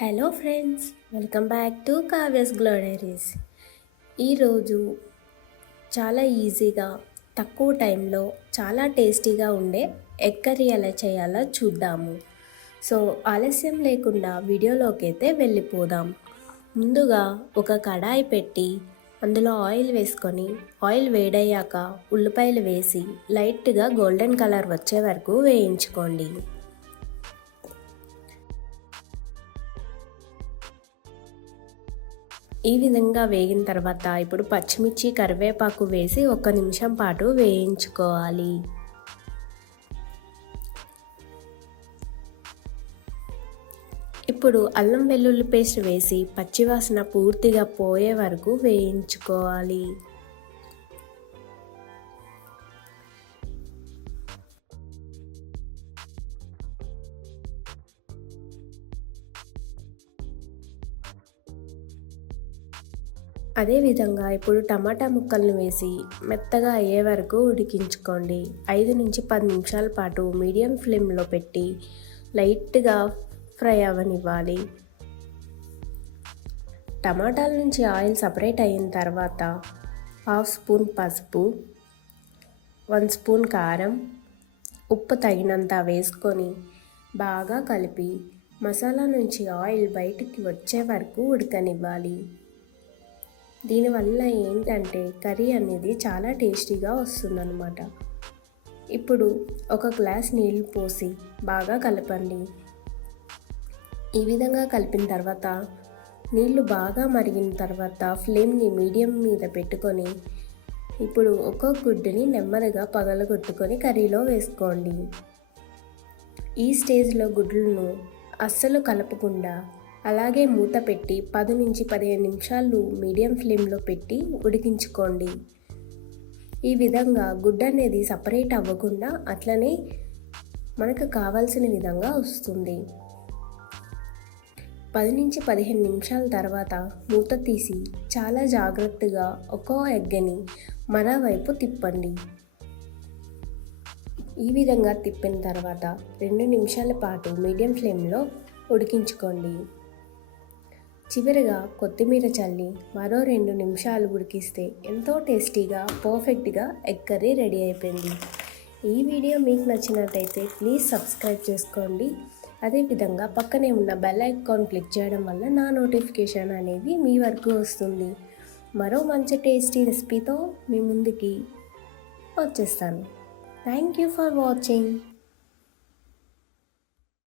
Hello friends, welcome back to Kavya's గ్లోడరీస్. ఈరోజు చాలా ఈజీగా తక్కువ టైంలో చాలా టేస్టీగా ఉండే ఎగ్ కర్రీ ఎలా చేయాలో చూద్దాము. సో ఆలస్యం లేకుండా వీడియోలోకి అయితే వెళ్ళిపోదాం. ముందుగా ఒక కడాయి పెట్టి అందులో ఆయిల్ వేసుకొని ఆయిల్ వేడయ్యాక ఉల్లిపాయలు వేసి లైట్గా గోల్డెన్ కలర్ వచ్చే వరకు వేయించుకోండి. ఈ విధంగా వేగిన తర్వాత ఇప్పుడు పచ్చిమిర్చి కరివేపాకు వేసి 1 నిమిషం పాటు వేయించుకోవాలి. ఇప్పుడు అల్లం వెల్లుల్లి పేస్ట్ వేసి పచ్చివాసన పూర్తిగా పోయే వరకు వేయించుకోవాలి. అదేవిధంగా ఇప్పుడు టమాటా ముక్కలను వేసి మెత్తగా అయ్యే వరకు ఉడికించుకోండి. 5 నుంచి 10 నిమిషాల పాటు మీడియం ఫ్లేమ్లో పెట్టి లైట్గా ఫ్రై అవ్వనివ్వాలి. టమాటాల నుంచి ఆయిల్ సపరేట్ అయిన తర్వాత 1/2 స్పూన్ పసుపు, 1 స్పూన్ కారం, ఉప్పు తగినంత వేసుకొని బాగా కలిపి మసాలా నుంచి ఆయిల్ బయటికి వచ్చే వరకు ఉడకనివ్వాలి. దీనివల్ల ఏంటంటే కర్రీ అనేది చాలా టేస్టీగా వస్తుందన్నమాట. ఇప్పుడు 1 గ్లాస్ నీళ్ళు పోసి బాగా కలపండి. ఈ విధంగా కలిపిన తర్వాత నీళ్ళు బాగా మరిగిన తర్వాత ఫ్లేమ్ని మీడియం మీద పెట్టుకొని ఇప్పుడు ఒక్కొక్క గుడ్డుని నెమ్మదిగా పగలగొట్టుకొని కర్రీలో వేసుకోండి. ఈ స్టేజ్లో గుడ్లను అస్సలు కలపకుండా అలాగే మూత పెట్టి 10 నుంచి 15 నిమిషాలు మీడియం ఫ్లేమ్లో పెట్టి ఉడికించుకోండి. ఈ విధంగా గుడ్డ అనేది సపరేట్ అవ్వకుండా అట్లనే మనకు కావాల్సిన విధంగా వస్తుంది. 10 నుంచి 15 నిమిషాల తర్వాత మూత తీసి చాలా జాగ్రత్తగా ఒక్కో ఎగ్ని మరోవైపు తిప్పండి. ఈ విధంగా తిప్పిన తర్వాత 2 నిమిషాల పాటు మీడియం ఫ్లేమ్లో ఉడికించుకోండి. చివరిగా కొత్తిమీర చల్లి మరో 2 నిమిషాలు ఉడికిస్తే ఎంతో టేస్టీగా పర్ఫెక్ట్గా ఎగ్ కర్రీ రెడీ అయిపోయింది. ఈ వీడియో మీకు నచ్చినట్టయితే ప్లీజ్ సబ్స్క్రైబ్ చేసుకోండి. అదేవిధంగా పక్కనే ఉన్న బెల్ ఐకాన్ క్లిక్ చేయడం వల్ల నా నోటిఫికేషన్ అనేది మీ వరకు వస్తుంది. మరో మంచి టేస్టీ రెసిపీతో మీ ముందుకి వచ్చేస్తాను. Thank you for watching.